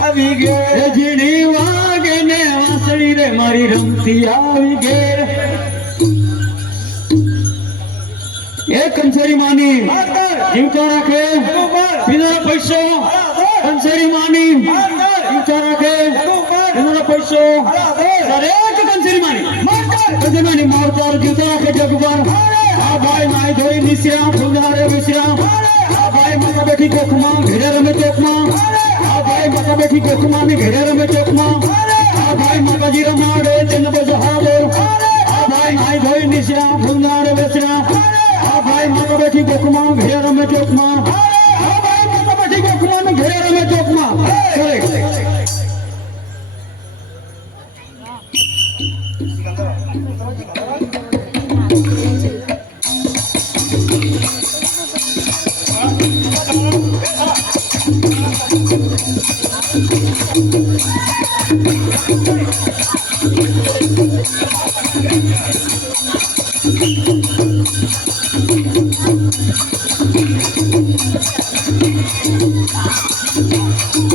આવી ગે ઝીણી વાગે ને વાંસળી રે મારી રમતી આવી ઘેર એ કંસરી માની જીવતો રાખે બીજો પૈસો કંસરી માની જીવતો રાખે બીજો પૈસો દરેક કંસરી માની મારતો જીવતો રાખે જગવાર આ ભાઈ માય ધોઈ નિશ્રામ ફુલહારે વિશ્રામ આ ભાઈ માતા બેઠી કોખમાં ઘેરે રમે ચોકમાં આ ભાઈ માતા બેઠી કોખમાં ને ઘેરે રમે ચોકમાં આ ભાઈ માતાજી રમાડે તેને બજાવે આ ભાઈ માય ધોઈ નિશ્રામ ફુલહારે વિશ્રામ આ ભાઈ માતા બેઠી કોખમાં ઘેરે રમે ચોકમાં આ ભાઈ માતા બેઠી કોખમાં ને ઘેરે રમે ચોકમાં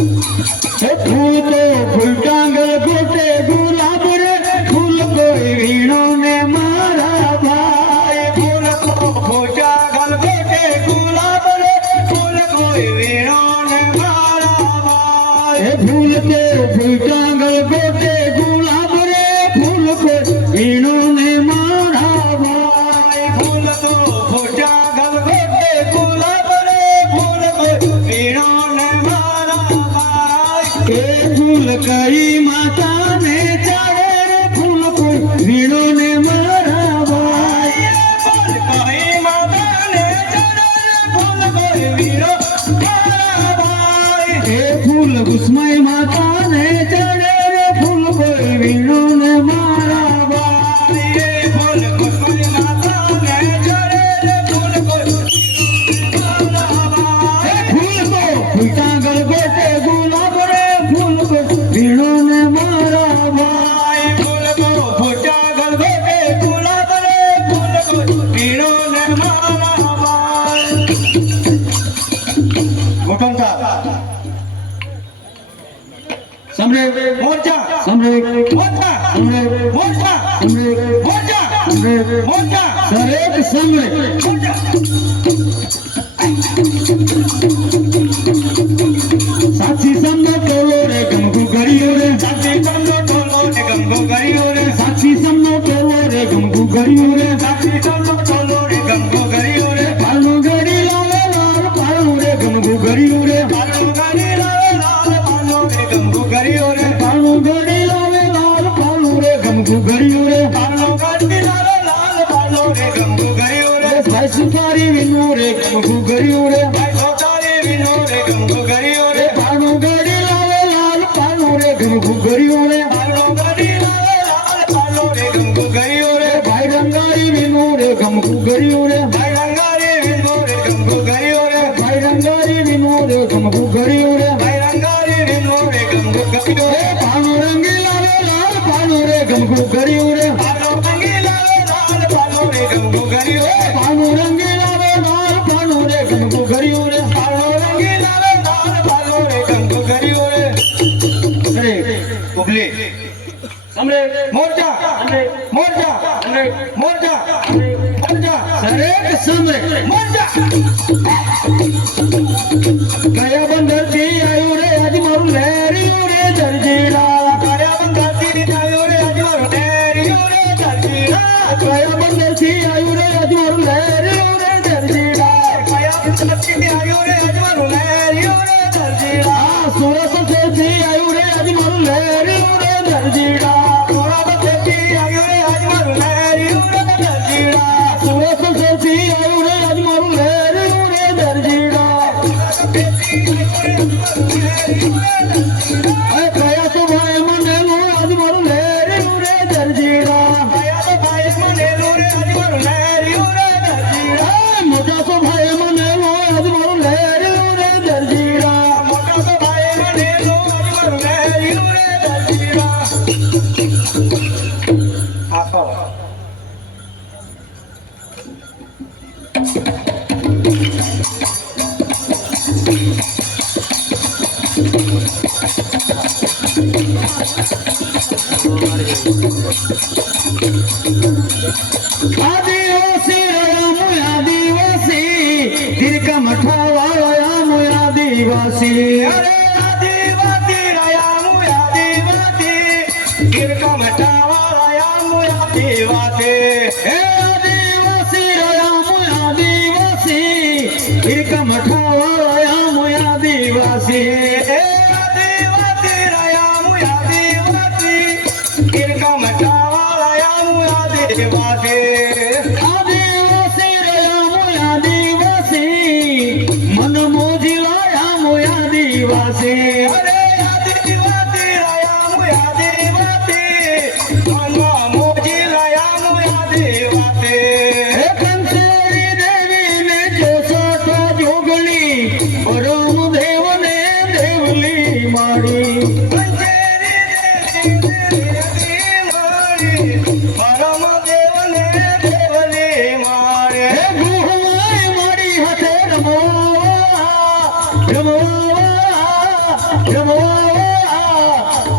फूल को फूल टांगल गोटे गुलाब रे फूल को वीणो ने मारा भाई ફૂલ કો ફોટા ગલ ગોટે ગુલાબ રે ફૂલ કો વીણો ને મારા ભાઈ फूल को फूल टांगल गोटे गुलाब रे फूल को वीणो ने मारा भाई ફૂલ કો ફોટા ગલ ગોટે ગુલાબ રે ફૂલ કો વીણો ને મારા ભાઈ के फूल कई माता ने चढ़े रे फूल को वीणो ने मारा भाई ફૂલ કઈ માતાને ચડે ફૂલ કો વીણો મારા ભાઈ के फूल गुस्मय माता ने चढ़े रे फूल को वीणो ने मारा भाई ફૂલ કુસુમ માતાને ચડે ફૂલ કો મારા ભાઈ फूल को फूटा गल गोटे गुलाब रे फूल को वीणो ने मारा भाई ફૂલ કો ફોટા ગલ ગોટે ગુલાબ રે ફૂલ કો વીણો ને મારા ભાઈ ગોઠવતા समरे મોરચા समरे મોરચા समरे મોરચા समरे મોરચા समरे મોરચા सरेक समरे મોરચા साक्षी समनो टोलो रे गमगु गरियो रे સાચી સમનો ટોલો ને ગંગો ગરિયો રે साक्षी समनो टोलो रे गमगु गरियो रे સાચી સમનો ટોલો ને ગંગો ગરિયો રે पालू गड़ी लावे लाल पालू रे गमगु गरियो रे પાલો ગાડી લાવે લાલ પાલો રે ગંગો ગરિયો રે पालू गड़ी लावे लाल पालू रे गमगु गरियो रे પાલો ગાડી લાવે લાલ પાલો રે ગંગો ગરિયો રે भाई सुपारी विनो रे गमगु गरियो रे ભાઈ સોતારી વિનો રે ગંગો ગરિયો રે पालू गड़ी लावे लाल पालू रे गमगु गरियो रे પાલો ગાડી લાવે લાલ પાલો રે ગંગો ગરિયો રે भाई रंगारी विनो रे गमगु गरियो रे ભાઈ રંગારી વિનો રે ગંગો ગરિયો રે भाई रंगारी विनो रे गमगु गरियो रे ભાઈ રંગારી વિનો રે ગંગો ગરિયો રે पालू रंगी लावे लाल पालू रे गमगु गरियो रे પાલો રંગી લાવે લાલ પાલો રે ગંગો ગરિયો રે पालू रंगी लावे लाल पालू रे गमगु गरियो रे પાલો રંગી લાવે લાલ પાલો રે ગંગો ગરિયો રે अरे ઉગલી समरे મોરચા समरे મોરચા समरे મોરચા મોરચા सरेक समरे મોરચા गया बंदर की आयु रे आज मारू लहरियो रे दर्जीला કર્યા બંધાતી આયો રે અજવારો નેરિયો રે દરજીડા गया बंदर की आयु रे आज मारू लहरियो रे दर्जीला કર્યા બંધાતી આયો રે અજવારો નેરિયો રે દરજીડા आ सूरत से थी आयु रे आज मारू लहरियो रे दर्जीला થોડા બંધાતી આયો રે અજવારો નેરિયો રે દરજીડા सूरत से थी आयु रे आज मारू लहरियो रे दर्जीला गया तो भाई मने लो आज मारू लहरियो रे दर्जीला કર્યા તો ભાઈ મને લો રે અજવારો નેરિયો રે દરજીડા मोटा तो भाई मने लो आज मारू लहरियो रे दर्जीला મોટા તો ભાઈ મને લો અજવારો નેરિયો રે દરજીડા આપો આદિવાસી રામ આદિવાસી તિરકા મઠાવાળો રામ આદિવાસી અરે આદિવાસી રાયામુ આદિવાસી તિરકા મઠાવાળાયામુ આદિવાસી હે આદિવાસી રામ આદિવાસી તિરકા મઠાવાળો રામ આદિવાસી હે આદિવાસી રાયામુ આદિવાસી તિરકા મઠાવાળાયામુ આદિવાસી આદિવાસી રામ આદિવાસી મન મોજીલા રામ આદિવાસી અરે આદિવાસી રાયામુ આદિવાસી મનવા મોજી રાયામુ આદિવાસી હે કંસેરી દેવીને જોશો તો જોગણી પરમ દેવને દેવલી મારી પરમ દેવને દેવલી મારે હે ગુહવાય મારી હાથે રમવા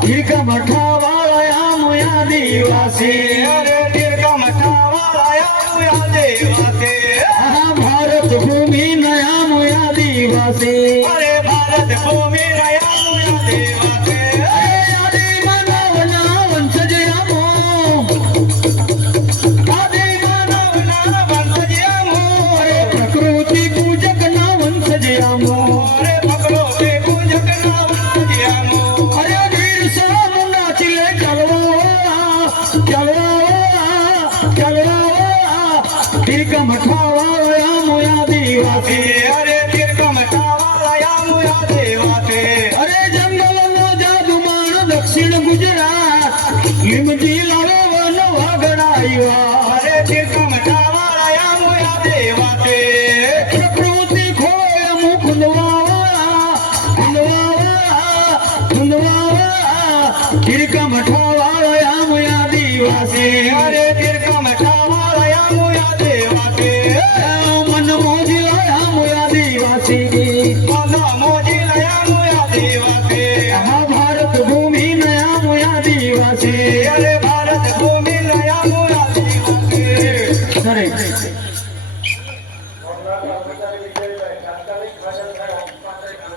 તિરકા મઠાવાળા આમ આદિવાસી અરે તિરકા મઠાવાળાયામુ આદિવાસી આ ભારત ભૂમિ નયામ આદિવાસી અરે ભારત ભૂમિ રાયામુ આદિવાસી આદિ માનવના વંશજ આમો આદિ માનવના વંશજ્યામુ અરે પ્રકૃતિ પૂજકના વંશજ આમો અરે પકડો તે પૂજકના વંશજ્યામુ અરે વીર સામુના ચિલે ચલવા તિરકા મઠાવાળા આમ આદિવાસી અરે તિરકા મઠાવાળાયામુ આદિવાસી અરે જંગલનો જાદુમાન દક્ષિણ ગુજરાત લીમજી લાવે વન વાગડાયા અરે તિરકા મઠાવાળાયામુ આદિવાસી પ્રકૃતિ ખોય મુખ તિરકા મઠાવાળા આમ આદિવાસી અરે તિરકા મઠાવાળાયામુ આદિવાસી મન મોજીલા આમ આદિવાસી મનવા મોજી રાયામુ આદિવાસી આ ભારત ભૂમિ નયામ આદિવાસી અરે ભારત ભૂમિ રાયામુ આદિવાસી સરે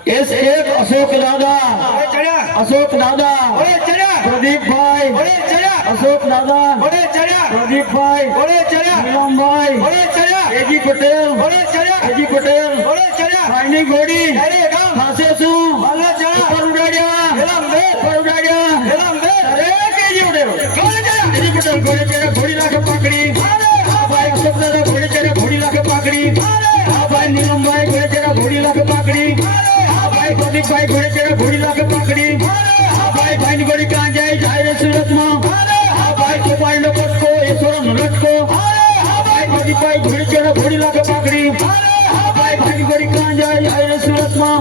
એસ એક અશોક દાદા ઓરે ચડ્યા અશોક દાદા ઓરે ચડ્યા પ્રદીપભાઈ ઓરે ચડ્યા અશોક દાદા ઓરે ચડ્યા પ્રદીપભાઈ ઓરે ચડ્યા નીલમભાઈ ઓરે ચડ્યા એજી પટેલ ઓરે ચડ્યા એજી પટેલ ઓરે ચડ્યા ભાઈની ઘોડી અરે ગામ પાસે શું બાલા ચડ્યા ઉપર ઉડાડ્યા એલામ બે ઉપર ઉડાડ્યા એલામ બે અરે કેજી ઉડ્યો ઓરે ચડ્યા એજી પટેલ ઘોડે ચડે ઘોડી નાખે પાકડી આ ભાઈ અશોક દાદા ઘોડે ચડે ઘોડી નાખે પાકડી આ ભાઈ નીલમભાઈ ઘોડે ચડે ઘોડી નાખે પાકડી આ ભાઈ પ્રદીપભાઈ ઘોડે ચડે ઘોડી નાખે પાકડી આ ભાઈ ભાઈની ઘોડી કાં જાય રે સુરતમાં આ ભાઈ ગોપાલનો પટકો ઈશ્વરનો લટકો આ ભાઈ પ્રદીપભાઈ ઘોડે ચડે ઘોડી નાખે પાકડી આ ભાઈ ભાઈની ઘોડી કાં જાય રે સુરતમાં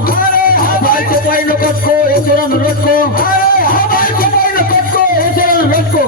આ ભાઈ ગોપાલનો પટકો ઈશ્વરનો લટકો આ ભાઈ ગોપાલનો પટકો ઈશ્વરનો લટકો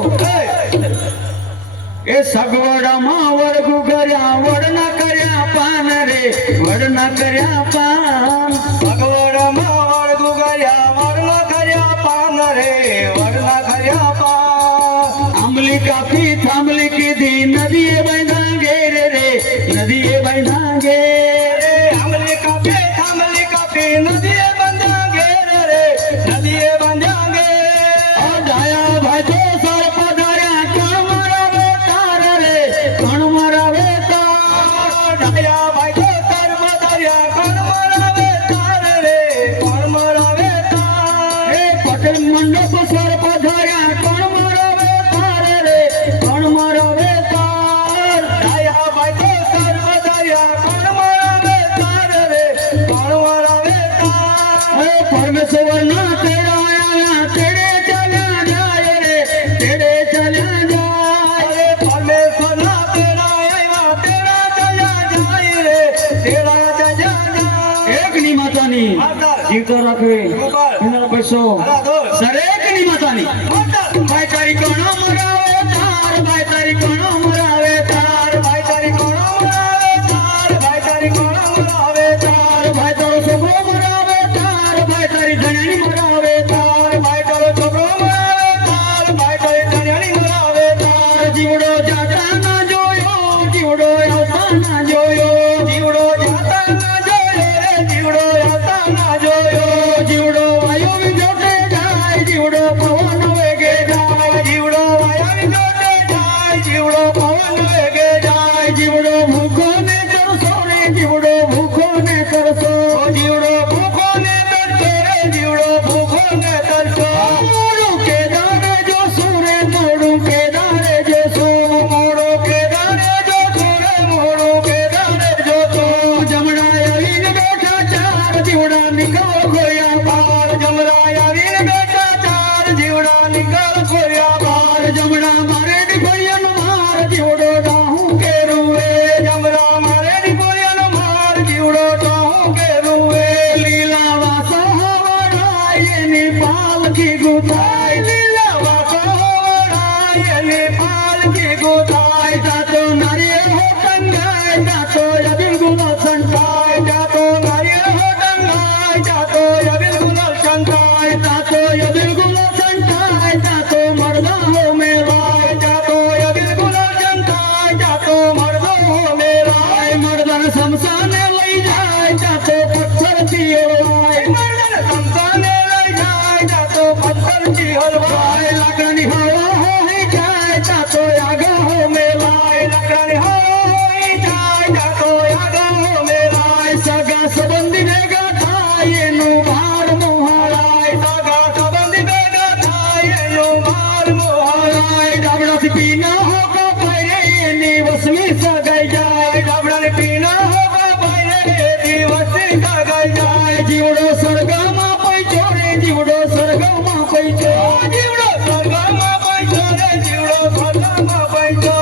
એ સગવડમાં વળગુ કર્યા વડના કર્યા પાન રે વડના કર્યા પાન ભગવડમાં વળગુ ગયા વરના કર્યા પાન રે વરના કર્યા પાન આંબલી કાપી થાંભલી કીધી નદીએ બાંધા ઘેર રે નદીએ બાંધા ઘેર રે આંબલી કાપે થાંભલી કાપી નદીએ બંધા ઘેર રે નદીએ બંધા ઘેર આ ડાયા ભાઈ તો સર પધાર્યા કણ મરાવે તાર રે કણ મરાવે તાર ડાયા ભાઈ તો તાર બધાર્યા કોણ મરાવે તાર રે કોણ મરાવે તાર એ પટેલ મંડપ સર પધાર્યા કણ મરાવે તાર રે કણ મરાવે તાર ડાયા ભાઈ તો તાર બધાર્યા કોણ મરાવે તાર રે કોણ મરાવે તાર એ પરમેશ્વર ના તેડા આયા તેડે ચાલ્યા જાય રે તેડે ચાલ્યા જાય અરે પરમેશ્વરના તેડા આવ્યા તેડા ચલ્યા જાય રે તેડા ચલ્યા જાય એકની માતાની માતા જીવતો રાખે ઉપર. એનો પૈસો અલા દોર સરેકની માતાની માતા ભાઈ તારી કણો મરાવે તાર ભાઈ તારી કણો મરાવે તાર ભાઈ તારી કોણ મરાવે તાર ભાઈ તારી કોણ મરાવે તાર ભાઈ તારો છોકરો મરાવે તાર ભાઈ તારી ધણ્યાની મરાવે તાર ભાઈ તારો છોકરો મરાવે તાર ભાઈ તારી ધણિયાણી ભૂખો ને તરસો રે જીવડો ભૂખો ને તરસો મોડું કેદારે જોશું રે મોડું કેદારે જોશું મોડો કેદારે જો રે મોડો કેદારે જો જમણા આવીને બેઠા ચાર જીવડા નીકળો ગોયા બાર જમરા આવીને બેઠા ચાર જીવડા નીકળ ખોયા બાર જમણા મારે ડીપડિયાનો માર જીવડો ડાહું કેરું એ જમરા મારે નીકોળિયાનો માર જીવડો ટાહું કેરું એ લીલા વાસો વડાય એની પાલકી ગુતાય લીલા વાસો વડાય એની પાલકી ગોતાય જાતો નારિયેળ હો ટંગાય જાતો અબીલ ગુલાલ સંતાય જાતો નારિયેળ હો ટંગાય જાતો અબીલ ગુલાલ સંતાય જાતો અબીલ ગુલાલ સંતાય જાતો મરદા હો મેવાય જાતો અબીલ ગુલાલ સંતાય જાતો મરદો મેરાય મરદાને શમશાને લઈ જાય જાતો પથ્થરથી ઓળાય મરદને સંતાને લઈ જાય જાતો પથ્થરથી હલવાય લાકડાની હવા હોય જાય જાતો આગળ હો મેલાય લાકડાની હોય જાય જાતો આગળ મેરાય સગા સંબંધીને ગાથાય એનું ભાર મોહરાય સગા સંબંધી ભેગા થાય એનું માર મોહરાય ડાબડાથી પીના હો કપાય રે એની વસમી સગાઈ જાય ડાબડાની પીના હોવા ભાઈ રે દિવસથી સગાઈ જાય જીવડો સ્વર્ગમાં પૈચો રે જીવડો સ્વર્ગમાં પૈચો જીવડો સ્વર્ગમાં પૈસો રે જીવડો સ્વર્ગમાં પૈસો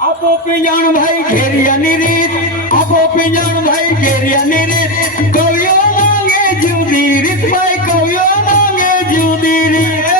આપો પિંજાણ ભાઈ ઘેરિયાની રીત આપો પિંજાણ ભાઈ ઘેરિયાની રીત કવિઓ માંગે જુદી રીત ભાઈ કવિઓ માંગે જુદી રીત